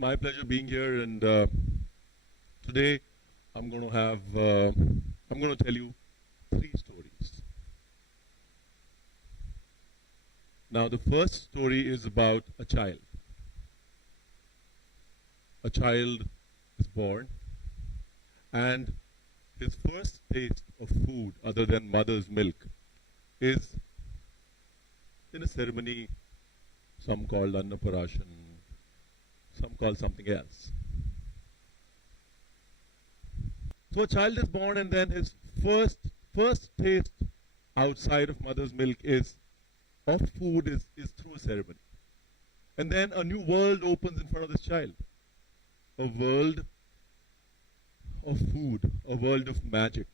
my pleasure being here, and today I'm going to tell you three stories. Now, the first story is about a child. A child is born, and his first taste of food other than mother's milk is in a ceremony, some called Annaparashan, some call something else. So a child is born, and then his first taste outside of mother's milk of food is through a ceremony. And then a new world opens in front of this child. A world of food, a world of magic.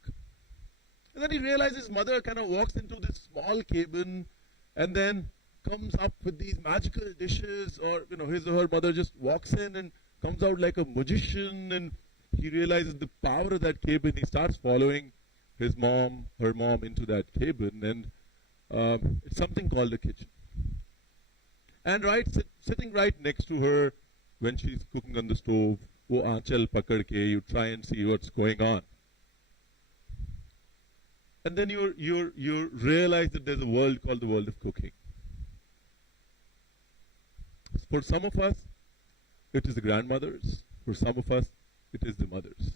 And then he realizes his mother kind of walks into this small cabin and then comes up with these magical dishes, or his or her mother just walks in and comes out like a magician, and he realizes the power of that cabin. He starts following her mom into that cabin, and it's something called a kitchen. And sitting right next to her when she's cooking on the stove, wo aanchal pakad ke, you try and see what's going on. And then you realize that there's a world called the world of cooking. For some of us, it is the grandmothers. For some of us, it is the mothers.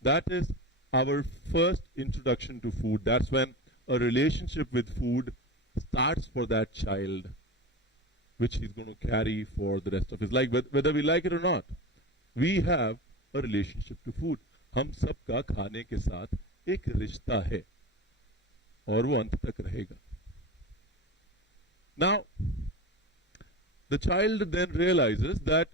That is our first introduction to food. That's when a relationship with food starts for that child, which he's going to carry for the rest of his life, whether we like it or not. We have a relationship to food. हम सब का खाने के साथ एक रिश्ता है, और वो अंत तक रहेगा. Now, the child then realizes that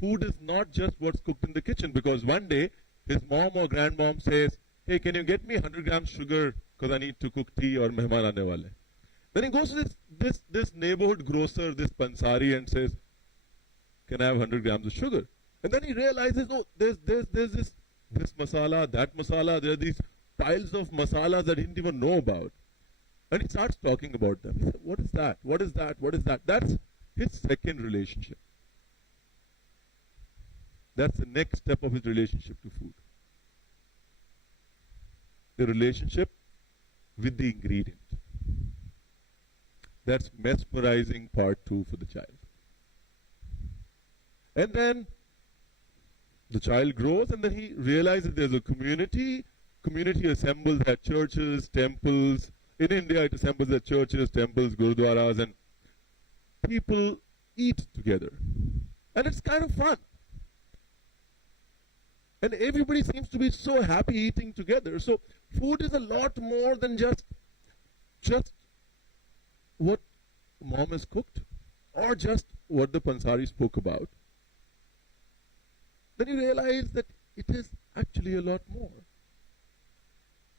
food is not just what's cooked in the kitchen, because one day his mom or grandmom says, "Hey, can you get me 100 grams sugar because I need to cook tea or mehman aane wale." Then he goes to this neighborhood grocer, this pansari, and says, "Can I have 100 grams of sugar?" And then he realizes, oh, there's this masala, that masala, there are these piles of masalas that he didn't even know about. And he starts talking about them. He said, "What is that? What is that? What is that?" That's his second relationship. That's the next step of his relationship to food. The relationship with the ingredient. That's mesmerizing part 2 for the child. And then the child grows, and then he realizes there's a community. Community assembles at churches, temples. In India, it assembles at churches, temples, gurudwaras, and people eat together. And it's kind of fun. And everybody seems to be so happy eating together. So food is a lot more than just what mom has cooked, or just what the pansari spoke about. Then you realize that it is actually a lot more.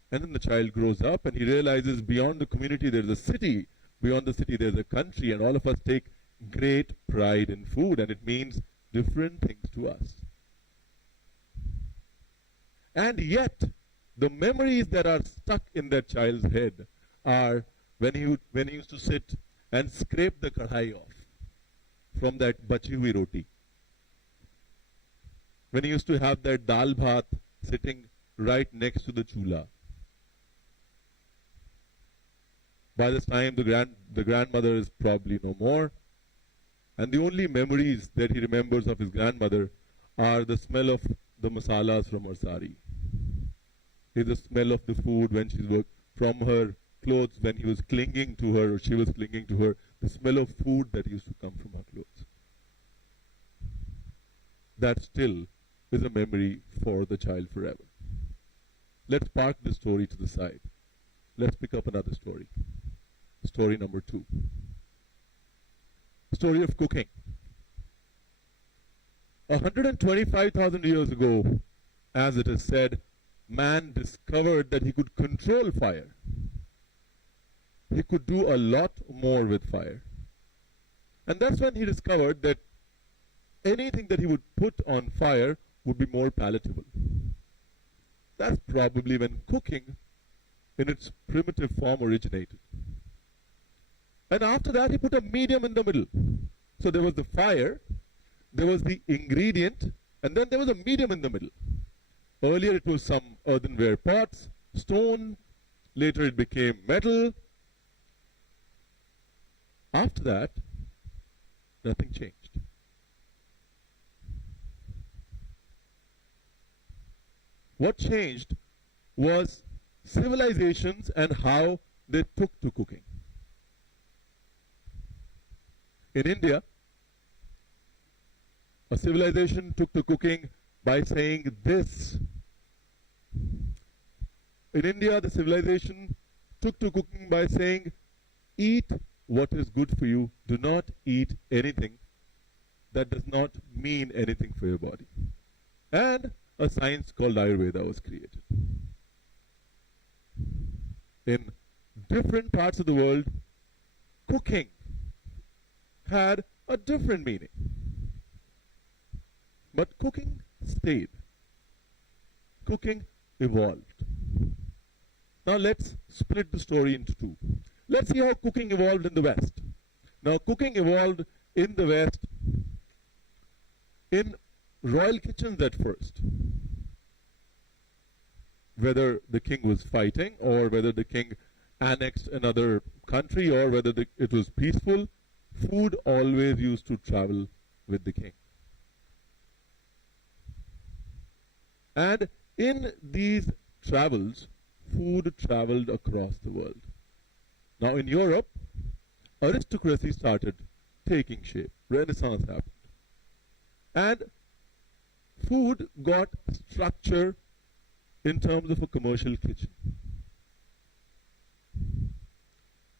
And then the child grows up and he realizes beyond the community there's a city, beyond the city there's a country, and all of us take great pride in food, and it means different things to us. And yet, the memories that are stuck in that child's head are when he used to sit and scrape the kadhai off from that bachi hui roti. When he used to have that dal bhat sitting right next to the chula. By this time, the grandmother is probably no more, and the only memories that he remembers of his grandmother are the smell of the masalas from her sari. Is the smell of the food when she's worked, from her clothes when he was clinging to her, or she was clinging to her, the smell of food that used to come from her clothes. That still is a memory for the child forever. Let's park this story to the side. Let's pick up another story. Story number 2. Story of cooking. 125,000 years ago, as it is said, man discovered that he could control fire. He could do a lot more with fire. And that's when he discovered that anything that he would put on fire would be more palatable. That's probably when cooking in its primitive form originated. And after that, he put a medium in the middle. So there was the fire, there was the ingredient, and then there was a medium in the middle. Earlier it was some earthenware pots, stone, later it became metal. After that, nothing changed. What changed was civilizations and how they took to cooking. In India, a civilization took to cooking by saying this. In India, the civilization took to cooking by saying, eat what is good for you. Do not eat anything that does not mean anything for your body. And a science called Ayurveda was created. In different parts of the world, cooking had a different meaning. But cooking stayed. Cooking evolved. Now let's split the story into two. Let's see how cooking evolved in the West. Now cooking evolved in the West in royal kitchens at first. Whether the king was fighting or whether the king annexed another country or whether it was peaceful, food always used to travel with the king. And in these travels, food traveled across the world. Now in Europe, aristocracy started taking shape. Renaissance happened. And food got structure in terms of a commercial kitchen.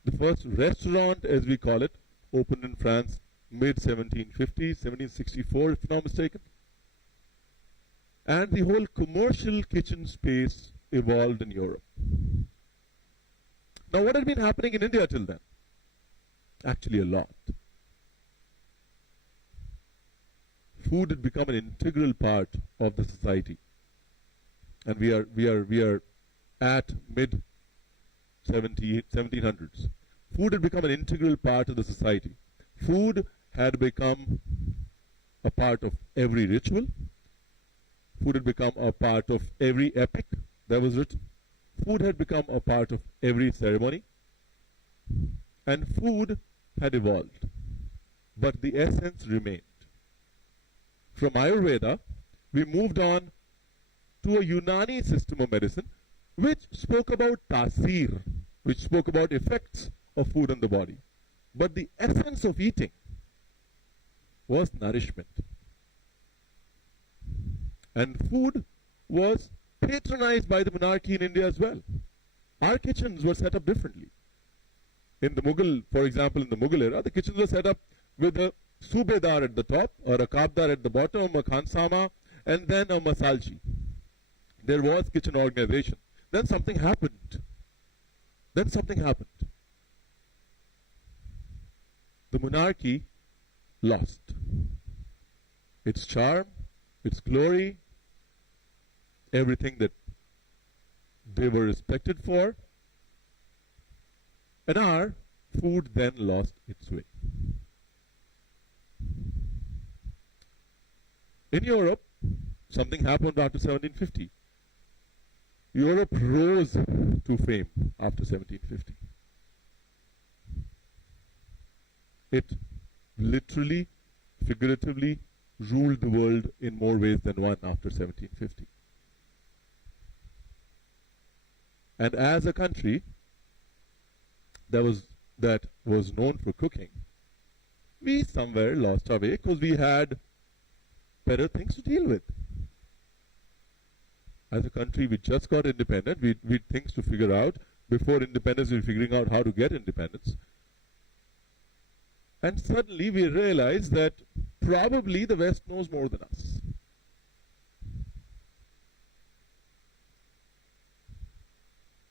The first restaurant, as we call it, opened in France mid-1750s, 1764 if I'm not mistaken. And the whole commercial kitchen space evolved in Europe. Now what had been happening in India till then? Actually a lot. Food had become an integral part of the society. And we are at mid 1700s. Food had become an integral part of the society. Food had become a part of every ritual. Food had become a part of every epic that was written. Food had become a part of every ceremony. And food had evolved. But the essence remained. From Ayurveda, we moved on to a Unani system of medicine which spoke about tasir, which spoke about effects of food on the body. But the essence of eating was nourishment. And food was patronized by the monarchy in India as well. Our kitchens were set up differently. In the Mughal, for example, in the Mughal era, the kitchens were set up with a subedar at the top, or a kabdar at the bottom, a khansama, and then a masalji. There was kitchen organization. Then something happened. The monarchy lost its charm, its glory, everything that they were respected for, and our food then lost its way. In Europe, something happened after 1750. Europe rose to fame after 1750. It literally, figuratively ruled the world in more ways than one after 1750. And as a country that was known for cooking, we somewhere lost our way because we had better things to deal with. As a country, we just got independent. We had things to figure out. Before independence, we were figuring out how to get independence. And suddenly we realized that probably the West knows more than us.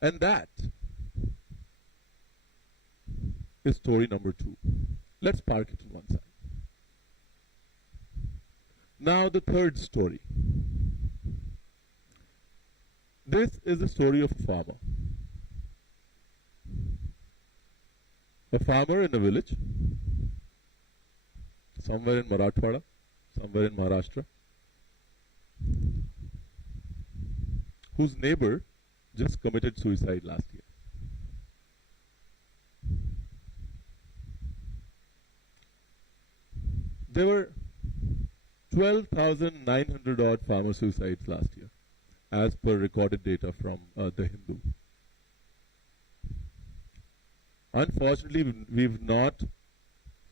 And that is story number 2. Let's park it on one side. Now the third story. This is the story of a farmer. A farmer in a village, somewhere in Marathwada, somewhere in Maharashtra, whose neighbor just committed suicide last year. There were 12,900 odd farmer suicides last year, as per recorded data from the Hindu. Unfortunately, we've not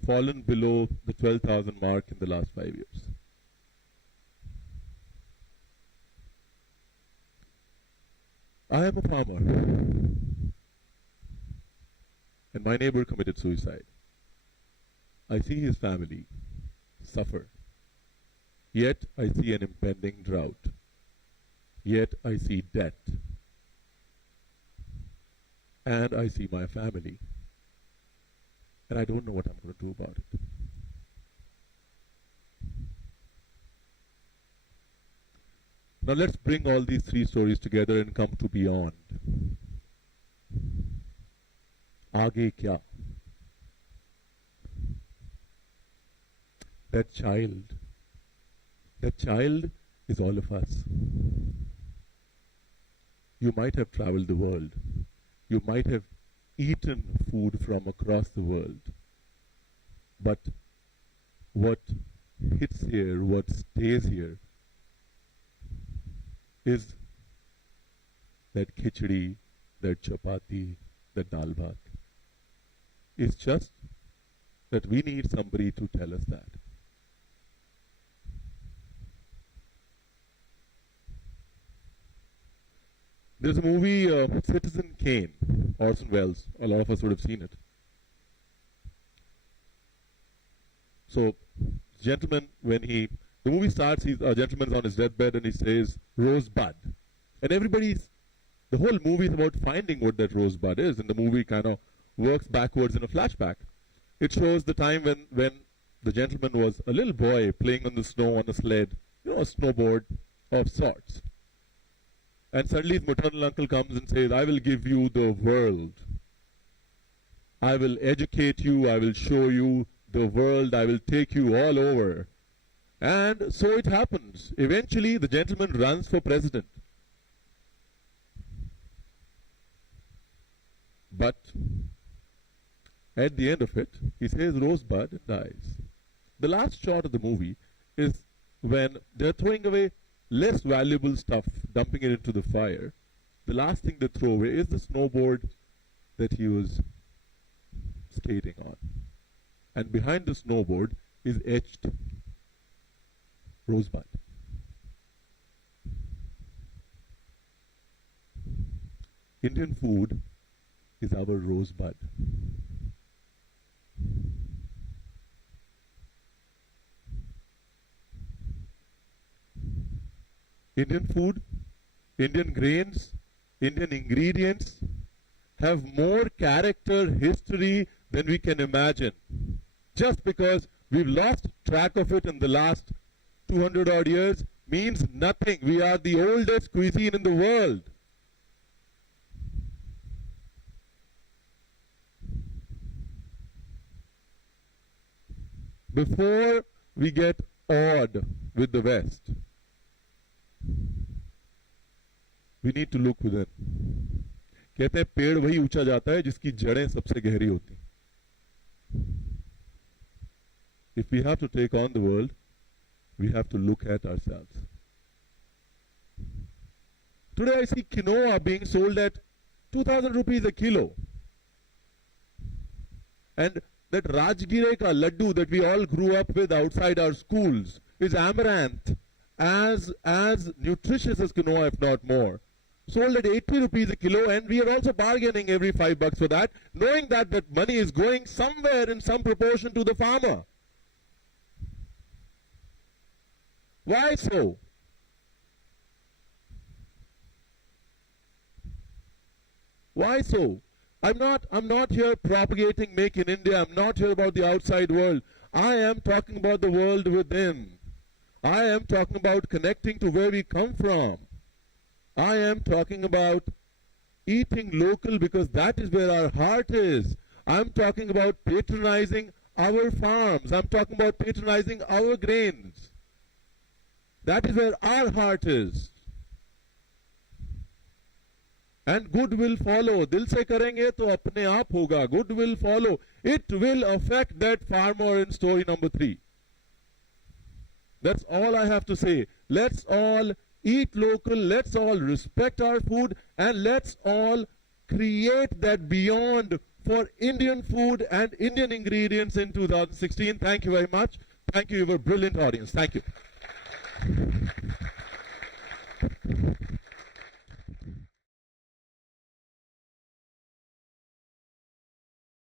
fallen below the 12,000 mark in the last 5 years. I am a farmer, and my neighbor committed suicide. I see his family suffer. Yet I see an impending drought. Yet I see debt. And I see my family. And I don't know what I'm going to do about it. Now let's bring all these three stories together and come to beyond. Aage kya? That child is all of us. You might have traveled the world. You might have eaten food from across the world. But what hits here, what stays here, is that khichdi, that chapati, that dal bhat. It's just that we need somebody to tell us that. There's a movie, Citizen Kane, Orson Welles. A lot of us would have seen it. So, gentleman, the movie starts, a gentleman's on his deathbed and he says, rosebud. And the whole movie is about finding what that rosebud is. And the movie kind of works backwards in a flashback. It shows the time when the gentleman was a little boy playing on the snow on a sled, a snowboard of sorts. And suddenly his maternal uncle comes and says, I will give you the world. I will educate you. I will show you the world. I will take you all over. And so it happens. Eventually, the gentleman runs for president. But at the end of it, he says Rosebud and dies. The last shot of the movie is when they're throwing away less valuable stuff, dumping it into the fire. The last thing they throw away is the snowboard that he was skating on. And behind the snowboard is etched Rosebud. Indian food is our rosebud. Indian food, Indian grains, Indian ingredients have more character, history than we can imagine. Just because we've lost track of it in the last 200 odd years means nothing. We are the oldest cuisine in the world. Before we get awed with the West, we need to look within. कहते हैं पेड़ वही ऊंचा जाता है जिसकी जड़ें सबसे गहरी होती. If we have to take on the world, we have to look at ourselves. Today I see quinoa being sold at 2,000 rupees a kilo. And that Rajgire ka laddu that we all grew up with outside our schools is amaranth, as nutritious as quinoa, if not more. Sold at 80 rupees a kilo, and we are also bargaining every $5 for that, knowing that that money is going somewhere in some proportion to the farmer. Why so? Why so? I'm not here propagating Make in India. I'm not here about the outside world. I am talking about the world within. I am talking about connecting to where we come from. I am talking about eating local because that is where our heart is. I'm talking about patronizing our farms. I'm talking about patronizing our grains. That is where our heart is. And good will follow. दिल से करेंगे तो अपने आप होगा. Good will follow. It will affect that farmer in story number 3. That's all I have to say. Let's all eat local. Let's all respect our food. And let's all create that beyond for Indian food and Indian ingredients in 2016. Thank you very much. Thank you. You were a brilliant audience. Thank you.